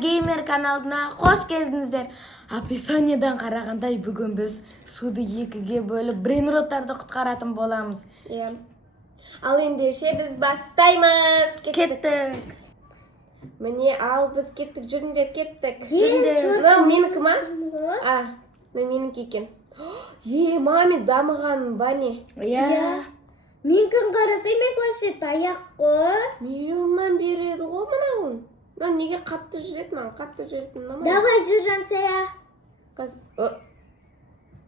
Gamer kanalına hoş geldinizler. Описаниедан қарағандай бүгін біз суды екіге бөліп брейнроттарды құтқаратын боламыз. Иә. Ал ендеше біз бастаймыз. Кеттік. Міне, ал біз кеттік, жүріңдер, кеттік. Жүріңдер. Менікі ма? Менікі екен. Маме дамыған ба не? Иә. Менікін қарасаймек вообще таяқ қой. Миллионнан береді ғой мынауын. Мен неге қатты жүреді, маған қатты жүретін ұнамайды. Давай жүр Жансая.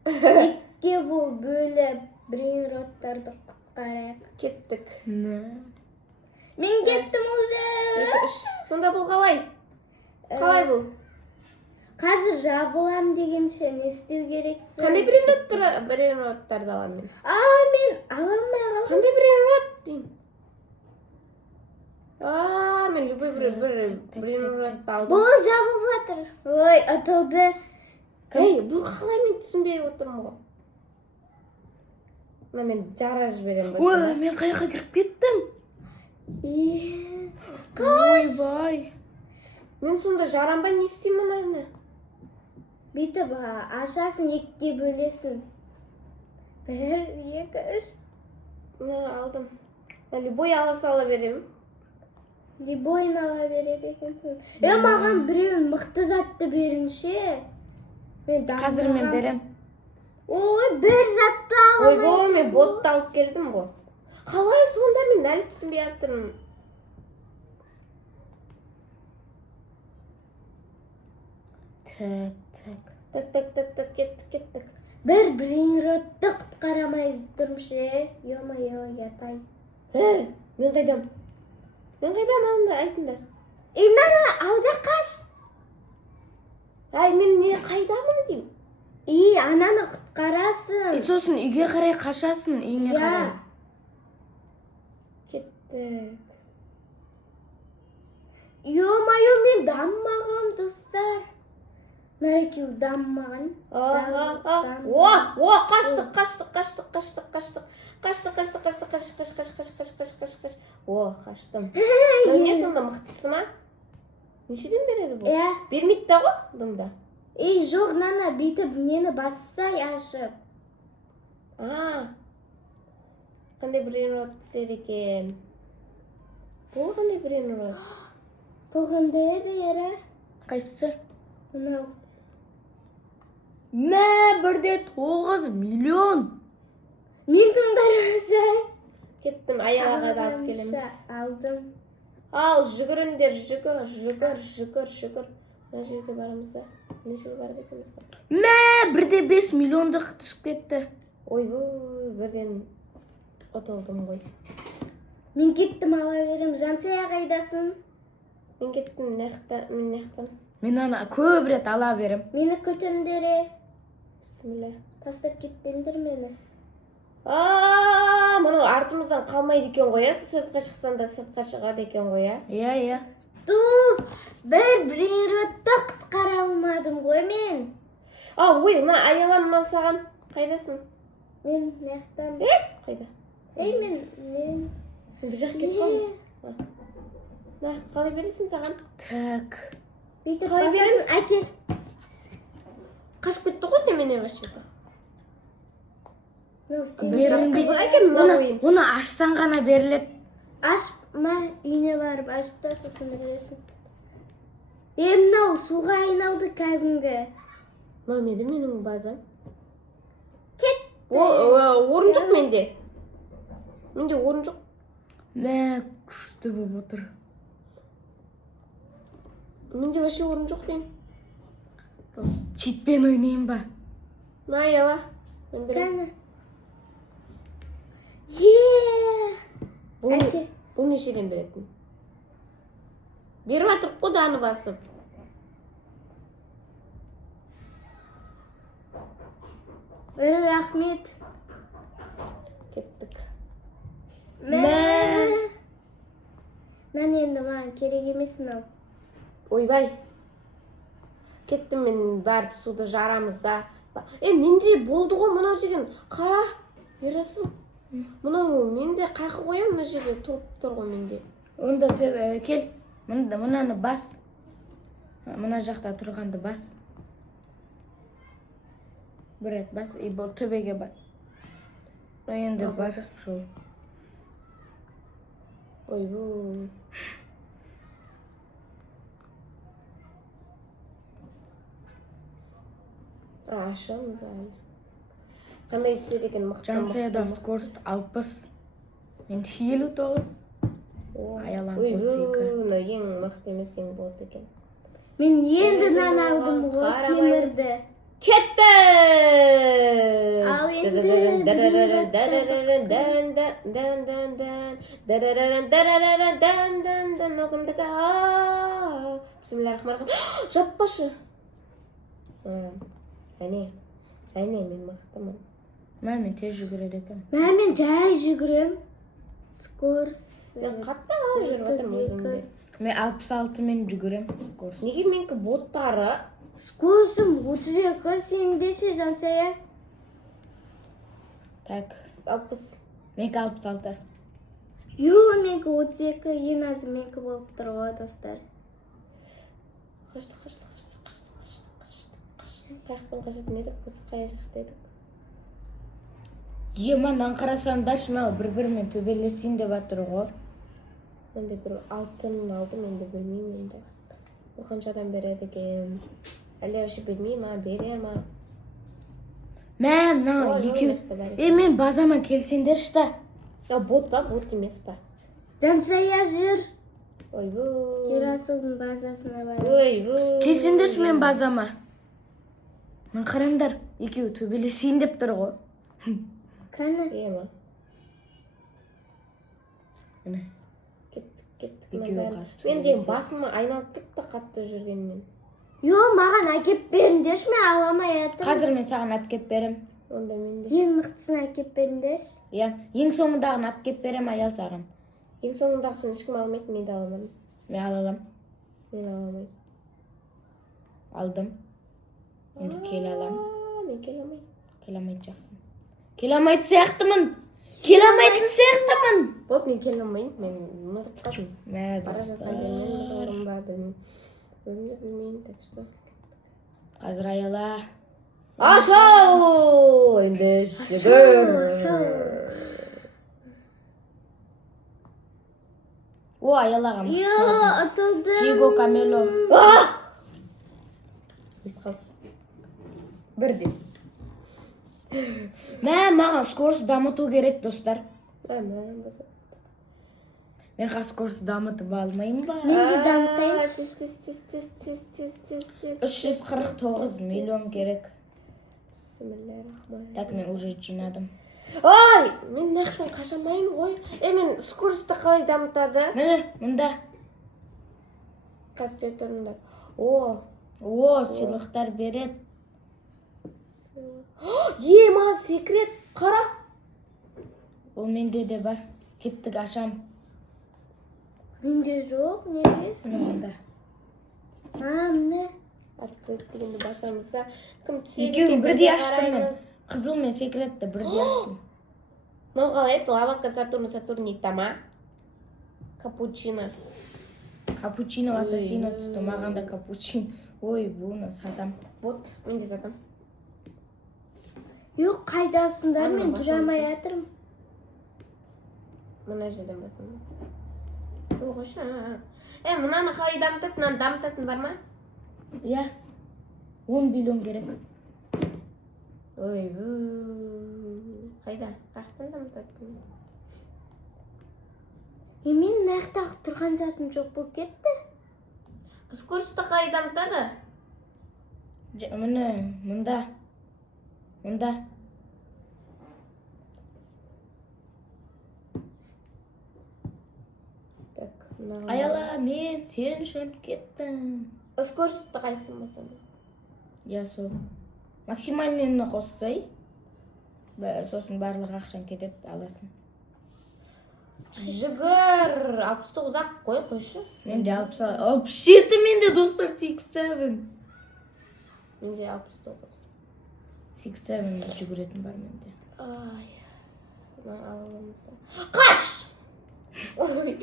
Екке бұл бөліп брейнроттарды құтқарайық. Кеттік. Мен кеттім уже. Сонда бұл қалай? Қалай бұл? Қазір жабылам дегенше не істеу керексің? Қандай брейнроттарды алам мен? Мен аламай қалдым. Қандай брейнрот деймін? Мен любой бір брейнротты алдым. Бұл жабылып жатыр. Ой, ұтылды. Бұл қалай мен түсінбей отырмын ғой. Мен жара жіберем. Ой, мен қаяққа кіріп кеттім. Қаш. Мен сонда жаранбай не істеймін ананы? Бүйтіп ашасын, екіге бөлесің. 1, 2, 3. Алдым. Любой ала сала берем. Любойын ала береді екенсің. Маған біреуін мықты затты берінші. Қазір мен берем. Ой, бір затты аламын. Ой, мен ботты алып келдім ғой. Қалай сонда мен әлі түсінбей жатырмын. Так, кеттік. Бір брейнротты құтқарамай тұрмшы. Йо-майо, ятай. Мен қайдам алдында айтыңдар. Нана, алда қаш. Мен не қайдамын дейм? Ананы құтқарасың. Сосын үйге қарай қашасың, үйіне қарай. Кеттік. Йо-майо, мен даммағам, достар. Найкеу даммаған. Қаштық. Қаштым. Не сонда мықтысы ма? Нешеден береді бұл? Бермейді да ғой бұнда. Жоқ, Нана, бүйтіп нені бассай ашып. Қандай брейнрот түсер екен? Бұл қандай брейнрот? Бұл қандай еді, ері? Қайсысы? Мынау. 1,9 миллион. Мен тыңдарымсай. Кеттім, аялаға да алып келеміз. Алдым. Ал, жүгіріндер, жүгір. Мына жерге барамыз да. Не жерге барады екенбіз ба? 1,5 миллиондық түсіп кетті. Ой, бірден ұтылдым ғой. Мен кеттім, ала берем. Жансая қайдасың? Мен кеттім, нектім. Мен ана көп рет ала берем. Мені көтендері. Бісміллә. Тастап кетпендір мені. Мұны артымыздан қалмайды екен ғой, сыртқа шықсан да сыртқа шығады екен ғой, Иә. Бір брейнротты құтқара алмадым ғой мен. Ой, аялам мынау саған. Қайдасың? Мен нектам. Қайда? Мен. Бір жақ кетіп қалдым. Қалай бересің саған? Так. Бүйтіп Қалай басасың, бересің? әкел. Қашып кетті ғой сен менен вообще-то. Берілмейді. Қызық екен мына ойын. Оны ашсаң ғана беріледі. Ашма, үйіне барып ашып та сосын бересің. Мынау суға айналды кәдімгі. Мынау менің базам. Кетті. Орын жоқ менде. Менде орын жоқ. Күшті болып отыр. Менде вообще орын жоқ дейм. Читпен ойнайын ба? Аяла. Мен берем. Кәні. Бұл нешеден беретін? Беріп атырып қоданы басып. Рахмет. Кеттік. Нан енді маған керек емес мынау. Ойбай. Кеттім мен барып суды жарамыз да. Менде болды ғой мынау деген. Қара. Ересің. Мынау менде қақы қоям, мына жерде топ тұр ғой менде. Онда кел. Мынаны бас. Мына жақта тұрғанды бас. Bir rет бас, и бұл төбеге бар. Енді бар, шол. Ойбу. Ашамыз әлі. Қандай түседі екен мықты. Жансаядан скорость 60. Енді 59. Аялан Ойбу, но ең мықты емес ең болды екен. Мен енді нан алдым ғой темірді. Кетті! Ал енді Бисмиллахиррахманиррахим. Жаппашы. Әне мен мықтымын. Мен тез жүгіреді екен. Мен жай жүгірем. Скорость. Мен қатты жүріп жатырмын өзімде. Мен 66 мен жүгірем. Скорость. Неге менікі боттары? Скоростым 32, сенде ше Жансая? Так, 60. менікі 66. Менікі 32, ең азы менікі болып тұр ғой, достар. Қашты. Қаяқпен қашатын едік, біз қая жақта едік. Мандан қарасаң да шынау бір-бірімен төбелесейін деп жатыр ғой. Менде бір алтын алдым, енді білмеймін енді. Бұл қаншадан береді екен? Әлі вообще білмеймін, бере ма? Мына екеу. Мен базама келсеңдерші да. Бот па, бот емес па? Жансая жүр. Ойбу. Керасылдың базасына бар. Ойбу. Келсеңдерші мен базама. Мен қараңдар, екеу төбелесейін деп тұр ғой. Қаны? Ема. Міне. Кеттік. Мен де басыма айналып кетті қатты жүргеннен. Маған әкеп беріңдерші, мен аламай жатырмын. Қазір мен саған әпкеп берем. Онда мен де. Ең мықтысын әкеп беріңдерші. Ең соңындағын әпкеп берем, аял саған. Ең соңындағысын ешкім алмайды, мен де аламын. Мен алалам. Мен аламайым. Алдым. Енді келе алам. Мен келе алмайым. Келамайтын жақтым. Келамайтын сияқтымын. Келамайтын сияқтымын. Боп, мен келе алмайым. Мен ұмытып қалдым. Достар. Білмеймін, так что. Қазір аяла. Ашау! Енді жүгір. О, аялаға мықтысына. Атылдым. Фиго Камело. Бірде. Маған скорость дамыту керек, достар. Мәлім болса. Мен скорость дамытып алмайым ба? Мен де дамытайыншы. 349 миллион керек. Бисмиллахиррахманиррахим. Так, мен уже жинадым. Ай, мен нақтан қашамайым ғой. Мен скоростты қалай дамытады? Міне, мұнда. Қазір тұрыңдар. Сыйлықтар берет. Маған секрет, қара. Ол менде де бар. Кеттік, ашам. Менде жоқ, неге? Мұнда. Міне. Открыть дегенді басамызда. Кім түседі Екеуін бірдей аштым мен. Қызыл мен секретті бірдей аштым. Мынау қалай еді? Лавака Сатурн итама. Капучино. Капучино ассасино түсті. Маған да капучино. Ой, бұны сатам. Вот, мен де сатам. Қайдасыңдар, мен жүре алмай жатырмын. Мына жерден басамын. Оғышы. Мынаны қалай дамытатын бар ма? 10 миллион керек. Ойбу. Қайда? Қақтан дамытатын? Мен нақтағы тұрған затым жоқ болып кетті. Скоростты қалай дамытады? Міне, мұнда. Аяла, мен сен үшін кеттім. Скоростты қайсын басам? Сол. Максимальныйны қоссай, сосын барлық ақшан кетеді, аласын. Жүгір! 69 ақ қойшы. Менде 67, менде достар 67. Менде 69. 67 жүгіретін бар менде. Ай, алғымызда. Қаш! Ой,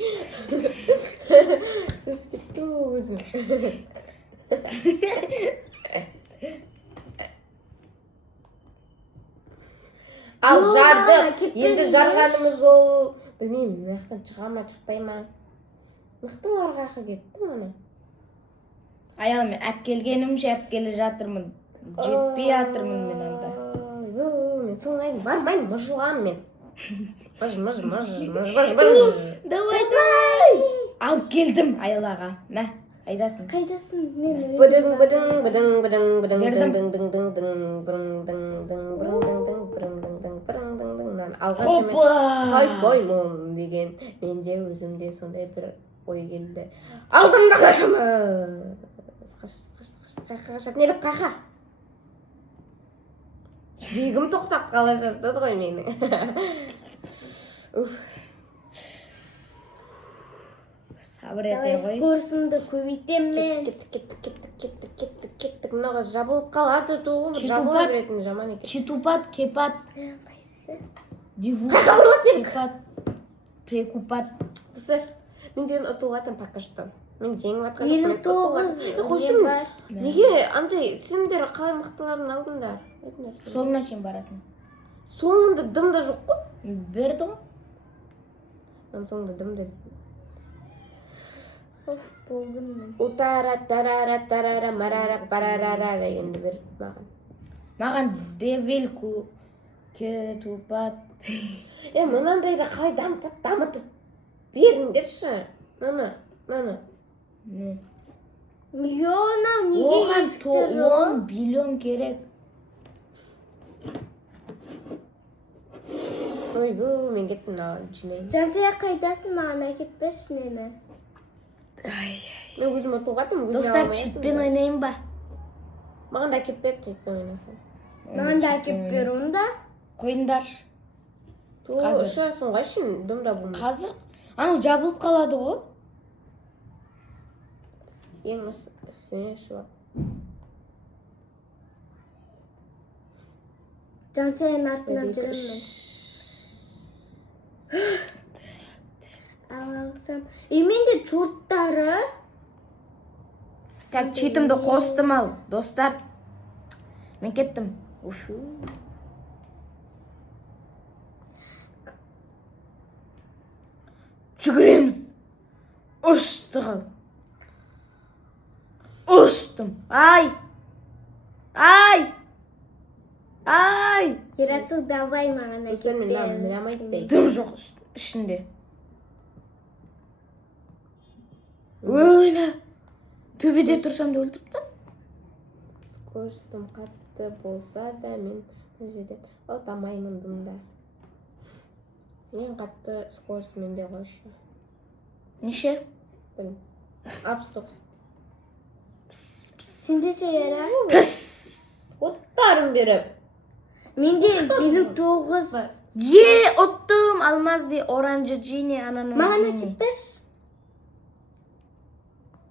сөз кетті өзім. Ал Yok, жарды. ана, кеп Енді беріңіз. жарғанымыз ол білмеймін, мынаяқтан шыға ма шықпай ма. Мықтылар қақы кетті мұны. Аял мен әп келгенімше әп келе жатырмын. Жетпей жатырмын мен анда. Мен соңайын бармайын, мұжылғам мен. Мұж. Давай, давай. Алып келдім Аял аға. Мә, қайдасың? Қайдасың? Мен өзім Быдың басам. быдың быдың быдың быдың Бердім. дың дың дың дың бырың дың дың бырың дың дың бырың дың дың бырың дың дыңнан алғанша мен Хопа! қайтпаймын деген менде өзімде сондай бір ой келді. Алдымда қашамын. Қашатын едік қақа. Жүрегім тоқтап қала жаздады ғой мені. Сабыр Давай, ете ғой. скоростымды көбейтем мен. Кеттік. Мынаға жабылып қалады туғым. Жабыла беретін жаман екен. Читупат, кепат, Қайсы? диву, Қайқа бұрылады дедік? кепат, прекупат. Қыздар, мен сені ұтылып жатырмын пока что. Мен жеңіп жатқан 59 не қошым, бар? неге андай сендер қалай мықтылардың алдыңдар? Соңына шейін барасың. Соңында дым да жоқ қой. Берді ғой. Мен соңында дым да. Оф, болдым мен. Утара тарара тарара марара парарара енді берді маған. Маған девилку, кетупат. Мынандайды қалай дамытып беріңдерші. Наны. Не? Миллиона неге Оған есікті 10 жоқ? миллион керек. Ойбу, мен кеттім жинайын. Жансая қайдасың, маған әкеп берші нені. Мен өзім ұтылып жатырмын. Достар, читпен ойнайын ба? Маған да әкеп бер, читпен ойнасам. Маған да әкеп бер онда. Қойындар. Қазір. Ұшасың ғой шын, дымда болмай. Қазір анау жабылып қалады ғой. Ең үстіне ұшып. Жансаяның артынан жүремін мен. Алсам. Менде чорттары. Так, читімді қостым ал, достар. Мен кеттім. Уфу. Жүгіреміз. Ұштығыл. Ұштым. Ай! Ерасыл, давай маған Өздер әкеп мен бер. намайды дейді. Дым жоқ ішінде. Өлі. Төбеде тұрсам да өлтіріпті. Скоростым қатты болса да мен бұл жерден ұтамаймын дымда. Ең қатты скорост менде қойшы. Неше? Білім. 69. Сенде ше ера? Піс! Оттарым беріп. Менде 59 бар. Ұттым! Алмазды, оранжы жине, ананас Маған жине. әкеп берші.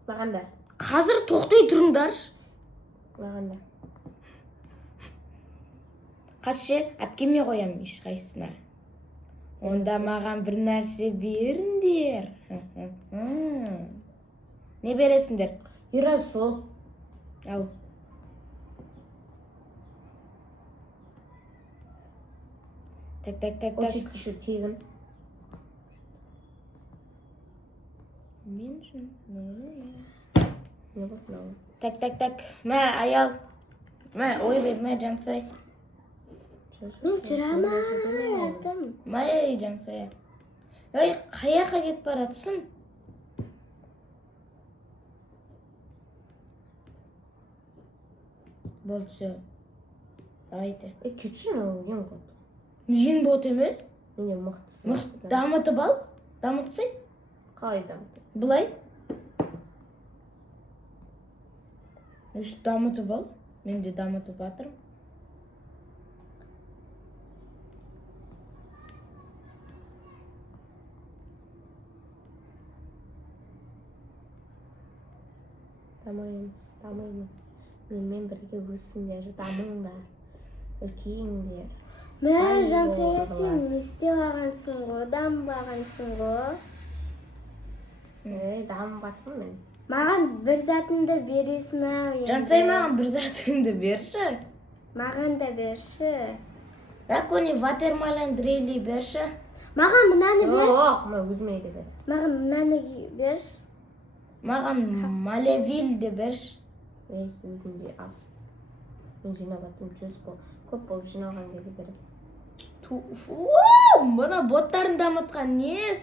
Маған да. Қазір тоқтай тұрыңдар. Маған да. Қасше, әпкеме қоям ешқайсына. Онда маған бір нәрсе беріңдер. Не бересіңдер? Ерасыл. Ау. Так. Очень күші тегін. Мен үшін. Не болды мынау? Так. Мә, аял. Мә, ой бер, мә, Жансай. Мен жүрамадым. Мә, Жансай. Ой, қаяққа кетіп баратсың? Болды, все. Давайте. Кетшін ол ең болды. Ең бот емес? Менде мықтысы. Дамытып ал. Дамытсай. Қалай дамытып? Бұлай. Дамытып ал. Мен де дамытып жатырмын. Дамаймыз. Менімен бірге өссіңдер, дамыңдар. Үлкейіңдер. Мә, Жансая, сен не істеп алғансың ғой? Дамбағансың ғой? Дамып жатырмын мен. Маған бір затыңды бересің ау енді. Жансай маған бір затыңды берші. Маған да берші. Ракони Watermelon Дрейли берші. Маған мынаны берші. Мен өзіме келеді. Маған мынаны берші. Маған Малевилді берші. Өзімде аз. Мен жинап жатырмын 100 қол. Көп болып жиналған кезде беремін. Бұны боттарын дамытқан нес?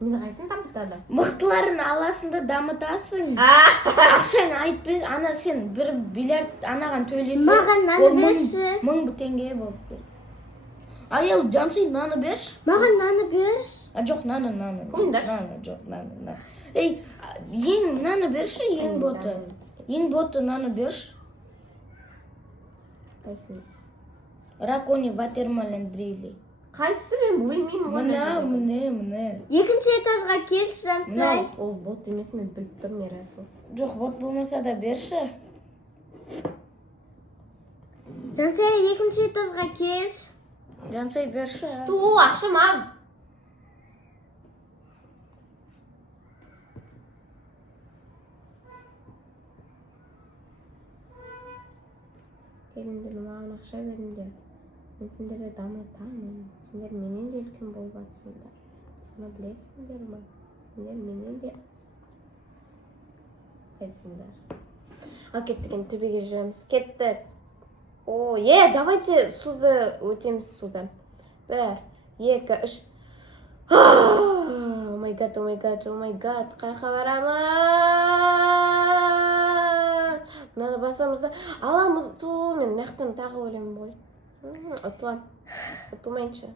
Енді қайсын дамытады? Мықтыларын аласың да дамытасың. Ақшаны айтпес, ана сен бір биллиард анаған төлесең. Маған наны берші. 1000 теңге болып бер. Аял Жансай наны берші. Маған наны берші. Жоқ, наны. Қойыңдар. Наны, жоқ, наны. Ей, ең наны берші, ең боты. Ең боты наны берші. Қайсын? Ракони Watermelon Дрейли. Қайсысы мен білмеймін. Міне. Екінші этажға келші Жансай. Ол бот емес, мен біліп тұрмын Ерасыл. Жоқ, бот болмаса да берші. Жансай екінші этажға келші. Жансай берші. Ақшам аз. Келіңдер, маған ақша беріңдер. Мен сендерді дамытамын. Сендер менен де үлкен болып жатсыңдар. Соны білесіңдер ма? Сендер менен де қайсыңдар. Ал кеттік, енді төбеге жүреміз. Кеттік. Давайте суды өтеміз судан. 1, 2, 3. О май гад. Қайқа барамыз. Мынаны басамыз да аламыз. Мен нақтан тағы өлемін ғой. Ұтылмайыншы.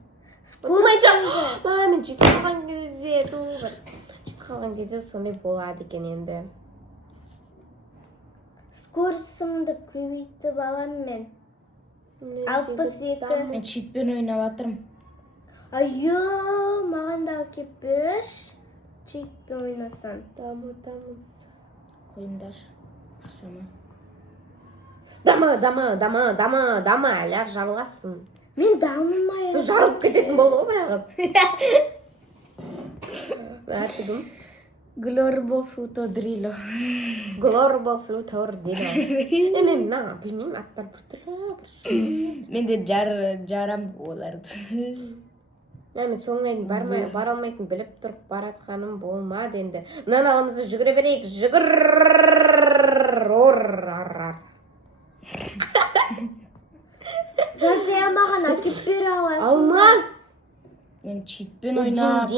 Мен жетіп қалған кезде сондай болады екен енді. Скорсымды көбейтіп алам мен. 62. Мен читпен ойнап жатырмын. Айо, маған да әкеп берші. Читпен ойнасам. Дамытамыз. Қойындаршы. Ақшамас. Дама, әлі жарылғасын. Мен дамымай. Жарылып кететін болды ғой бірағыз. Бәртігім. Глорбо Флуто Дрило. Глорбо Флуто Дрило. Мен білмеймін, аттар бір түрлі. Менде жарам оларды. Мен соңын бара алмайтын біліп тұрып баратқаным болмады енді. Мынаны аламызды жүгіре берейік. Жансай маған әкеп бере аласың. Алмас! Мен читпен ойнап.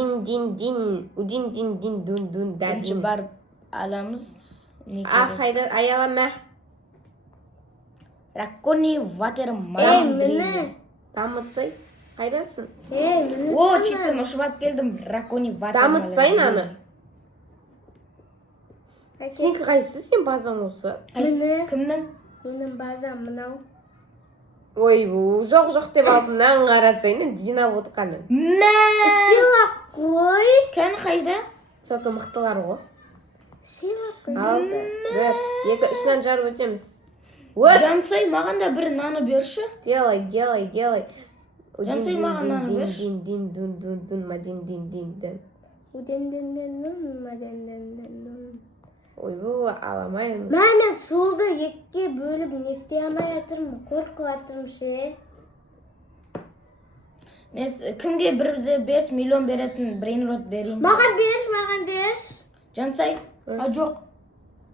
Бірінші барып аламыз. Қайда аялама. Ракони Watermelon Дрейли. Дамытсай. Қайдасың? О, читпен ұшып алып келдім. Ракони Watermelon. Дамытсайын аны. Сен қайсы, сен базаң осы? Кімнің? Менің базам мынау. Ой, жоқ деп алдым, нан қарасайын, жинап отқаны. Шилақ қой. Кән қайда? Соты мықтылар ғой. Шилақ қой. 6, 1, 2, 3-нан жарып өтеміз. Жансай, маған да бір наны берші. Делай. Жансай, маған наны берші. Ой, бұл аламайын. Мен суды екке бөліп не істей алмай жатырмын, қорқып жатырмын ше. Мен кімге 5 миллион беретін брейнрот берейін? Маған берш. Жансай, жоқ.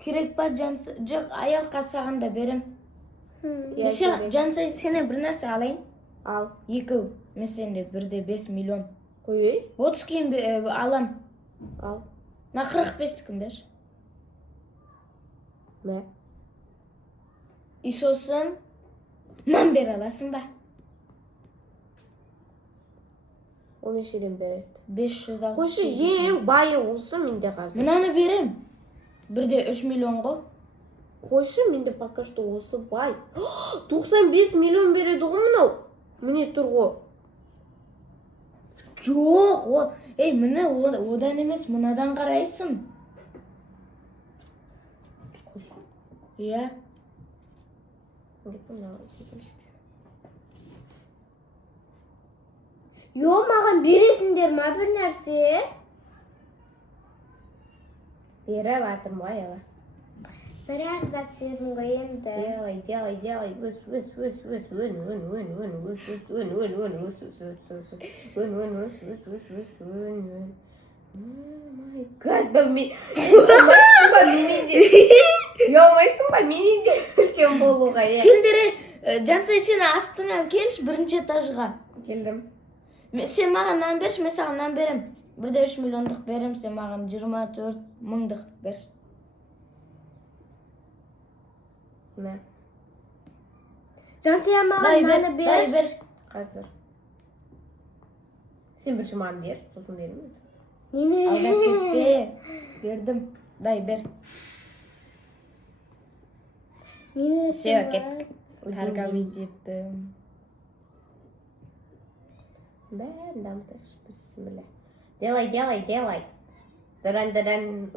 Керек па Жансай? Жоқ, аялқа саған да берем. Жансай, сені бір нәрсе алайын? Ал. 2. Мен сенде 5 миллион. Қой, 30 кейін алам. ал. На 45 кім берші? Мә? И сосын нан бере аласың ба? Ол нешеден береді? 560. Қойшы, ең байы осы менде қазір. Мынаны берем. 3 миллион ғой. Қойшы, менде пока что осы бай. 95 миллион береді ғой мынау. Міне тұр ғой. Жоқ, міне одан емес, мынадан қарайсың. Иә. Йо, маған бересіңдер ма бір нәрсе? Беріп жатырмын ғой ала. Бірақ зат бердім ғой енді. Делай. Өн. My God, да мен... Ұялмайсың ба менен де үлкен болуға, е? Келдері, Жансай сен астыңа келші бірінші этажға. Келдім. Сен маған нан берші, мен саған нан берем. 1,3 миллиондық берем, сен маған 24 мыңдық берші. На. Жансая маған Дай наны бер. бер. Қазір. Сен бірінші маған бер, сосын беремін. Алдап кетпе. Бердім. Дай бер. Все, кеттік. Торговать еттім. Бәрін дамытайықшы, бісміллә. Делай. Дан, дин.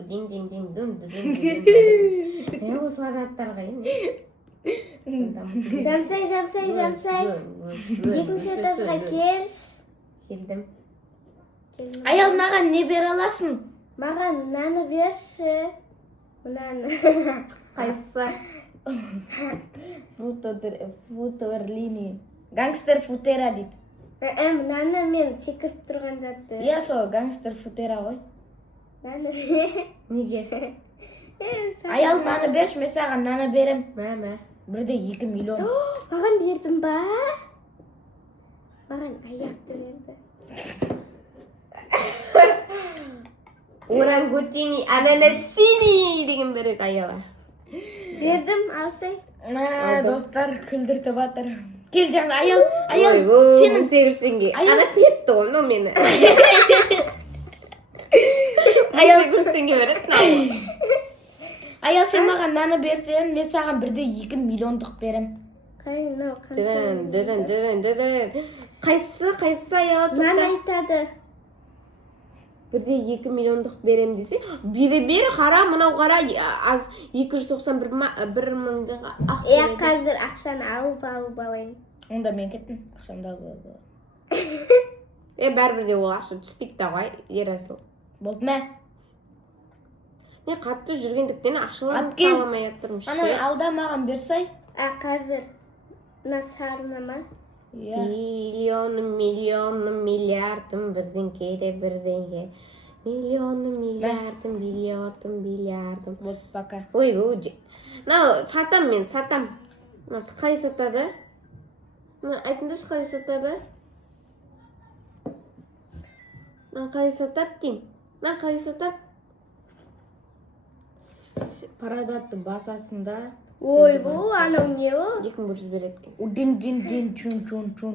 Осы аттарға Жансай. Екінші этажға келш. Келдім. Аял маған не бере аласың? Маған наны берші. Мынаны. Қайсысы? Футерлини. Гангстер футера дейді. Мынаны мен секіріп тұрған затты. Иә, сол гангстер футера ғой. Наны. Неге? Аял Аял наны берші, мен саған наны берем. Мә. 1,2 миллион. Маған бердің ба? Маған аяқты берді. Орангутини, ананасини деген берек аяла. Бердім, алсай. Достар күлдіртіп атыр. Кел жаңа, аял, сенің 18 теңге. Ана кетті ғой, но мені. 18 теңге береді. Аял, сен маған наны берсен, мен саған 1,2 миллиондық берем. Деден. Қайсысы аяла Нан тұқта? айтады. 1,2 миллиондық берем десе, бері қара, мынау қара, аз 291 мыңға ақ береді. Қазір ақшаны алып алайын. Онда мен кеттім, ақшамды алып. Бәрібір ол ақша түспейді да ғой, Ерасыл. Болды ма? Мен қатты жүргендіктен ақшаларын Алып кел. аламай аттырмыш. Ана алда маған берсай. Қазір насарына ма? Миллионым, миллиардым, бірдеңке. Миллионым, миллиардым. Вот пока. Ой, сатам мен. Қалай сатады? Айтыңдаршы қалай сатады? Қалай сатады дейм? Қалай сатады? Парадатты басасында. Ой, бұл анау не ол? 2500 береді екен. Удин, чун.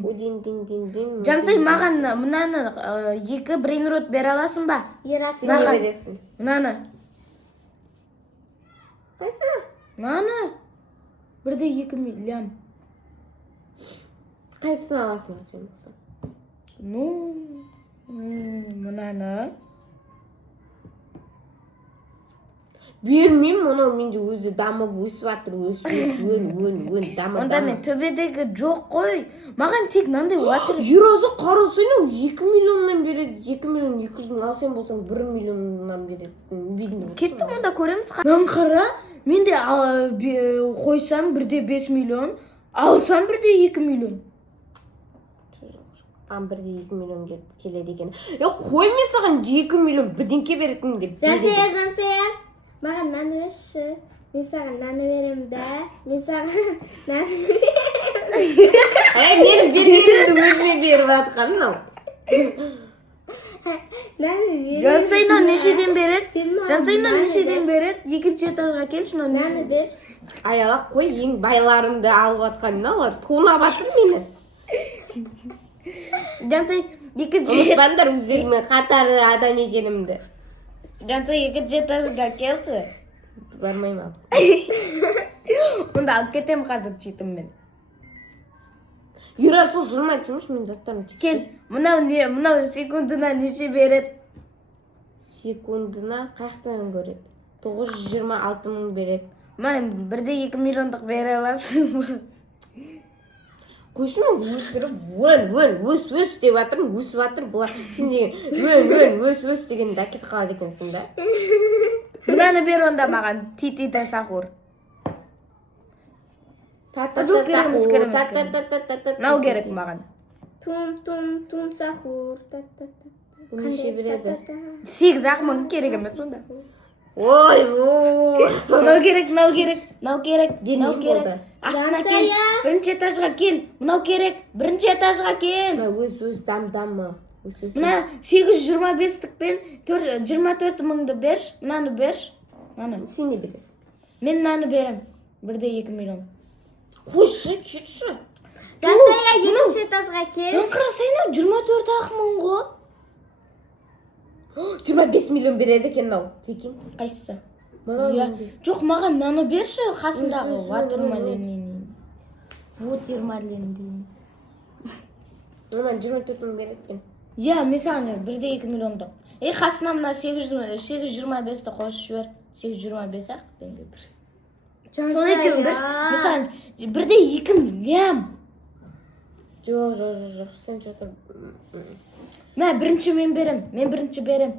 Удин. Жансай, маған мынаны 2 брейнрот бере аласың ба? Ерасыл. Сен не бересің? Мынаны. Қайсы? Мынаны. 1,2 миллион. Қайсысын аласың сен болса? Мынаны. Бермеймін, мұнау менде өзі дамып өсіп жатыр, өн, дамы. Онда мен төбедегі жоқ қой. Маған тек мынандай уатыр. Ерозы қарасың, 2 миллионнан береді, 2 миллион 200 мың алсаң болсаң 1 миллионнан береді. Кеттім, онда көреміз. Нан қара, мен де қойсам 1,5 миллион, алсам 1,2 миллион. Маған 1,2 миллион келеді екен. Қой мен саған 2 миллион бірдеңке беретін деп. Жансая. Маған наны берші. Мен саған наны берем да. Мен саған наны берем. Менің бергенімді өзіне беріп атқан мынау. Наны берем. Жансайнан нешеден береді? Сен маған Жансайнан наны нешеден берші. береді? Екінші этажға келші, Наны берші. Аяла қой, ең байларымды алып атқан мыналар тонап атыр мені. Жансай, екінші Ұмытпаңдар өздеріме қатар адам екенімді. Жансай, екінші этажға келші. Бармаймын. Онда алып кетем қазір читіммен. Ерасыл жүрмай түсіміш, мен заттарын Кел, мынау секундына неше береді? Секундына қаяқтан көреді? 926 мың береді. Мен 1,2 миллиондық бере аласың ба? Қойшы мен өсіріп, өс деп атырмын, өсіп атыр. Бұлар сен деген өс дегенді әкет қалады екенсің да. Мынаны бер онда маған. Тити тасахур. Жоқ, керемес, керемес. Мынау керек маған. Тун сахур. Бұны неше береді? 8-ақ мың керек емес онда. Ой, Мынау керек, мынау керек, мынау керек, мынау Демейім керек. болды. Астына кел, бірінші этажға кел. Мынау керек, бірінші этажға кел. Өз дамы. Мына 825-тікпен 24 мыңды берш, мынаны берш. Мынаны. Сен не бересің? Мен мынаны берем. 1,2 миллион. Қойшы, кетші. Жансая екінші этажға кел. Мен қарасайын, 24-ақ мың ғой. 25 миллион береді екен ау. Прикинь. Қайсысы? Мынау Жоқ, маған мынаны берші, қасындағы Өз, ватермалин. Ватермалин деймін. Маған 24 мың береді екен. Я, мен саған 1,2 миллионды. Қасына мына 825-ті қосып жібер. 825-ақ теңге бір. Сол екеуін берші. Мен саған 1,2 миллион. Жоқ, сен что-то... Мә, бірінші мен берем. Мен бірінші берем.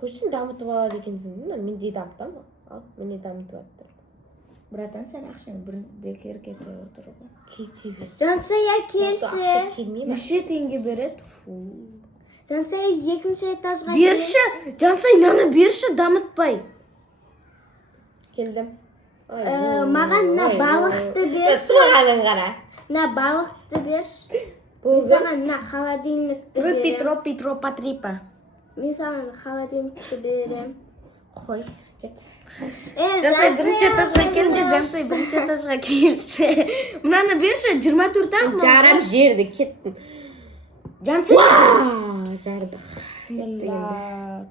Қойшын дамытып алады екенсің. Мен де дамытам. Ал, мен де дамытып аттыр. Братан, сен ақшаны бір бекер кетіп отыр ғой. Кете берсін. Жансая Ақша келші. келмей ма? 3 теңге береді. Жансая екінші этажға кел. Берші. Жансай, наны берші, дамытпай. Келдім. Маған мына балықты берші. Тұрғанын қара. Мына балықты берші. Мен саған мына холодильникті берем. Тропа. Мен саған холодильникті берем. Қой, кет. Жансай, бірінші этажға келші. Жансай, бірінші этажға келші. Мынаны берші, 24-ақ мың. Жарым жерді кеттім. Жансай. Жардық. Бисмилла.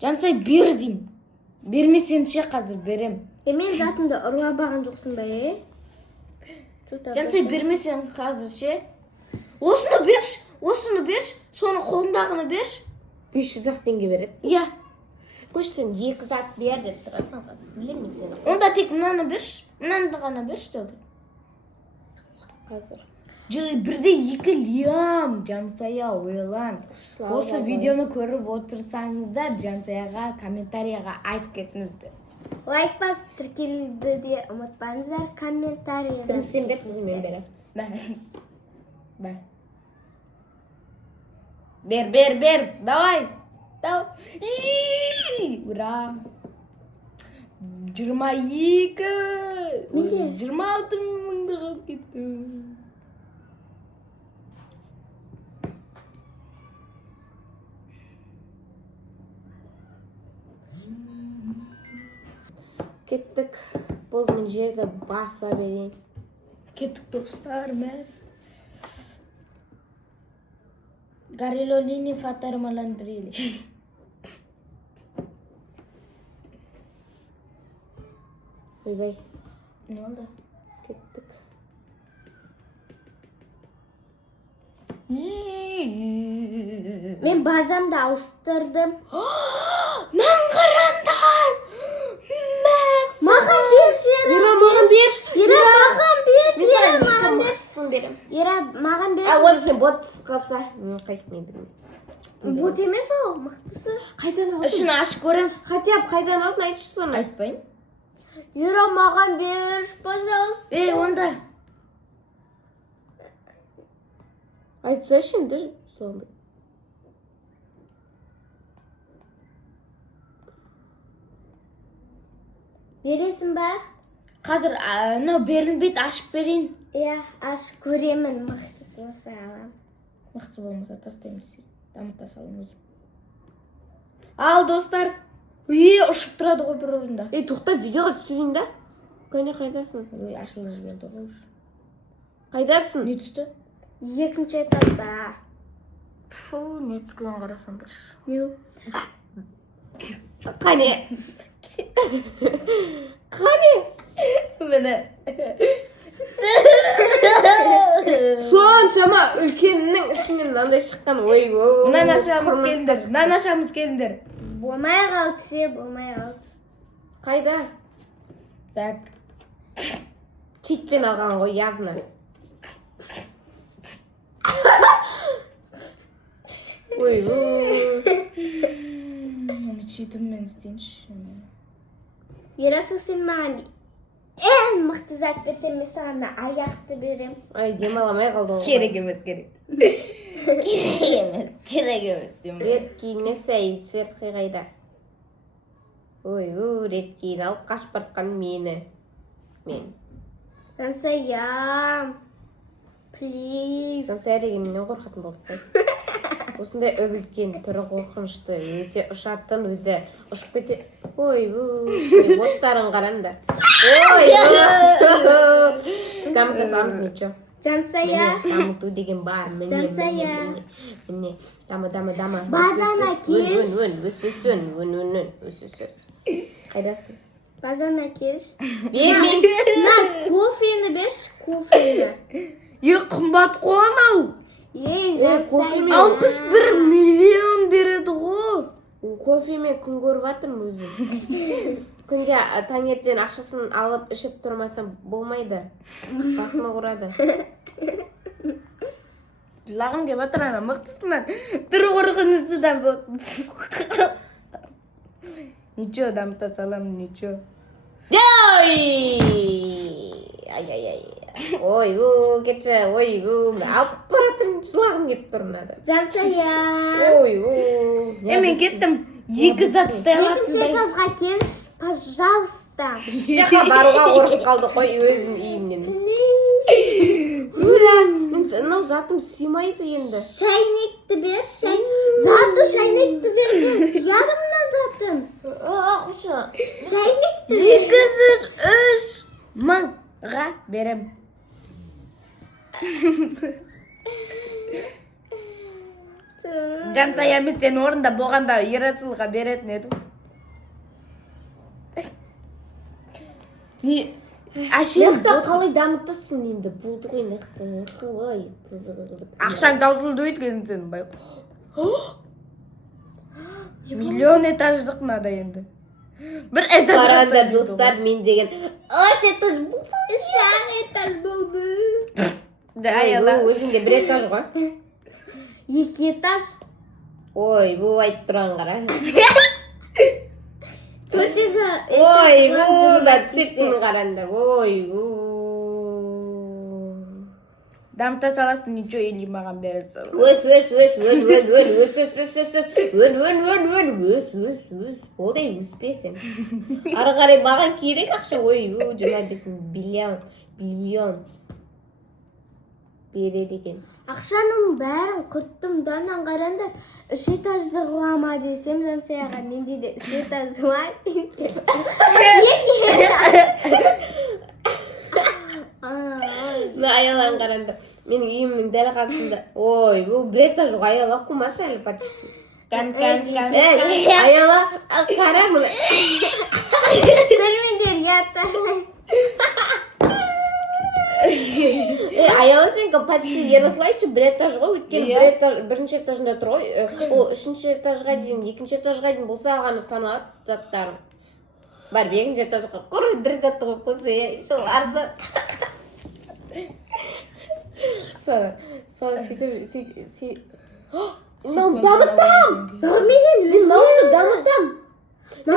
Жансай, бер дейм. Бермесең ше қазір берем. Мен затымды ұрлабаған жоқсың ба, Жансай, бермесең қазір ше. Осыны берш, соны қолындағыны берш. 500-ақ теңге береді. Иә. Қойшы, сен 2 зат бер деп тұрасың қазір. Білем мен сені. Онда тек мынаны берш, мынаны ғана берш деп. Қазір. 1,2 лям, Жансая, ойлан. Осы видеоны көріп отырсаңыздар, Жансаяға комментарияға айтып кетіңіздер. Лайк басып тіркелуді де ұмытпаңыздар, комментарий. Кім сен берсіз мен берем. Бәр. Бер, давай. Ура. 22. Менде? 26 мыңды қалып кетті. Кеттік. Болды, мен жерді баса берейін. Кеттік достар, мәз. Гарилолини фатармаландрили. Ойбай, Не oldu? кеттік. Мен базамды ауыстырдым. Lan karanlar! Маған берші, Ира, маған бер. маған берші, маған бершісін берем. маған А, берші. ол үшін бот түсіп қалса. Мен қайтмай берем. Бот емес ол, мықтысы. Қайдан алдың? Işını aç görüm. Хотя бы қайдан алдың, айтшы соны. Айтпайын. Ира, маған берші, пожалуйста. Onda. Айтсайшы енді. Слабый. Бересің ба? Қазір мынау берілмейді, ашып берейін. Иә, аш көремін, мықтысы болса алам. Мықты болмаса тастаймыз. Дамыта салым өзім. Ал достар. Ұшып тұрады ғой бір орында. Тоқта, видеоға түсірейін да. Қайне қайдасың? Ашылы жіберді ғой ұш. Қайдасың? Не түсті? Екінші этажда. Фу, не түскілін қарасам бір. Не? Қане? Қане? Міне. Соншама үлкеннің ішінен мынандай шыққан. Ой, Мынаны ашамыз келіңдер. Болмай қалды ше, болмай қалды. Қайда? Так. Читпен алған ғой, явно. Ойбой. Читим мен істейінші. Ерасыл сен маған ең мықты зат берсем, мен саған аяқты берем. Ай, демаламай қалдың ғой. Керек емес. Керек емес. Рет киінме сәйт светқи қайда. Ойбой, рет кейін алып қашып бартқан мені. Мен. Жансая, плиз. Жансая дегеннен қорқатын болдық қой. Осындай өбілкен түрі қорқынышты, өте ұшатын өзі ұшып кете. Ойбой, ішінде боттарын қараңдар. Ойбой. Дамытасамыз нечо. Жансая, Дамыту деген бар. Жансая. Міне, дамы. Базана кеш. Өс. Қайдасың? базана кеш. Бермейм. На, кофені берші, кофені. Қымбат қой анау. Жансая. 61 миллион береді ғой. Кофемен күн көріп жатырмын өзім. Күнде таңертең ақшасын алып ішіп тұрмасам болмайды. Басыма ұрады. Жылағым кеп жатыр ана мықтысынан. Түрі қорқынышты болды. Ничего, дамыта салам, ничего. Ойбу, кетші, ойбу. Алып баратырмын, жылағым кеп тұр мынада. Жансая. Ойбу. Мен кеттім. Екі зат ұстай Екінші алатындай. этажға келші, пожалуйста. Жаққа баруға қорқып қалды қой өзім үйімнен. Мынау затым сыймайды енді. Шайнекті бер, Зату шайнекті берсен, сияды мына затын. Құшы. Шайнекті 203 мыңға берем. Жансая, мен сен орында болғанда Ерасылға беретін едім. Не? Неқта қалай дамытасың енді болды ғой неқта. Ақшаң таусылды өйткені сен байқы. Миллион этаждық мынада енді. Бір этаж Қараңдар достар, мен деген аш этаж болды. Шаң этаж болды. Өзінде бір этаж ғой. 2 этаж. Ой, бұл айтып тұрған қара. 4 этаж. Ой, бұл да түсетін қараңдар. Ой, бұл. Дамыта саласын, ничего или маған береді сала. Өс. Олдай өспесем. Ары қарай маған керек ақша. Ой, 25 миллион. Береді екен. Ақшаның бәрін құрттым, данан қараңдар. 3 этажды қылама десем, Жансаяға менде де 3 этажды бар. Мына аялан қараңдар. Менің үйімнің дәл қасында. Ой, бұл бір этаж ғой, аяла қумашы әлі почти. Кан. Аяла, қара мұны. Көрмендер, ятта. Аяла сенкі почти Ерасылайчы бір этаж ғой, өткен бірінші этажында тұр ғой. Ол үшінші этажға дейін, екінші этажға дейін болса ғана саналады заттарын. Бар, екінші этажға құры бір затты қойып қойса, шол арзы. Сол сөйтіп... Мынау дамытам! Мынауды дамытам! 10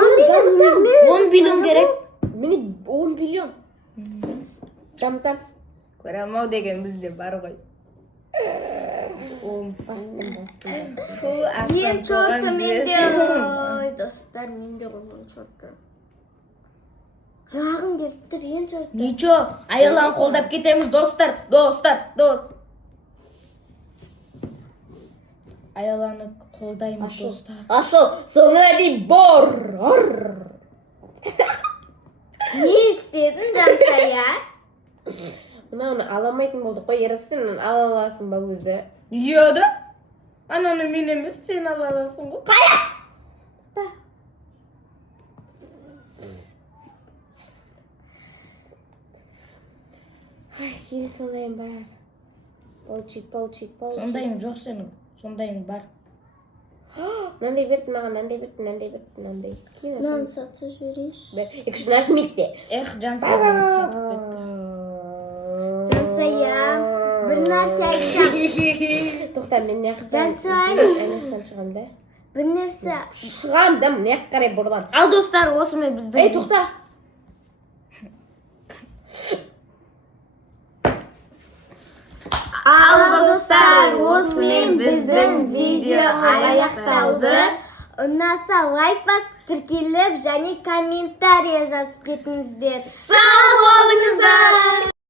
миллион керек. Мені 10 миллион. Дамытам. Көремау деген бізде бар ғой. Бастым. Ең чорты менде ғой. Достар, менде ғой ең чорты. Жағым келіп тұр, ең чорты. Ничего, аялан қолдап кетеміз, достар. Аяланы қолдаймыз, достар. Ашыл, соңына дейін бор! Не істедің, Жансая? Мынауны аламайтын болдық қой, Ерасылдан ала аласың ба өзі? Иә да? Ананы мен емес, сен ала аласың ғой. Келе сондайым бар. Получит. Сондайың жоқ сенің, сондайың бар. Мынандай берді маған, мынандай. Нан сатып жіберейінші. Екі нажмейді. Жансая мені сатып кетті. Жансая, Bir narsa aytsam. To'xta, men ne Жансай. yoqdan chiqamda. Bir narsa. Chiqamda, ne yoqqa qarab buradan. Al dostlar, osman bizden. Ey, to'xta. Al dostlar, osman bizden video ayaktaldı. Ondan sonra like basıp tirkelep және комментария жазып кетіңіздер. Sağ olunuzlar.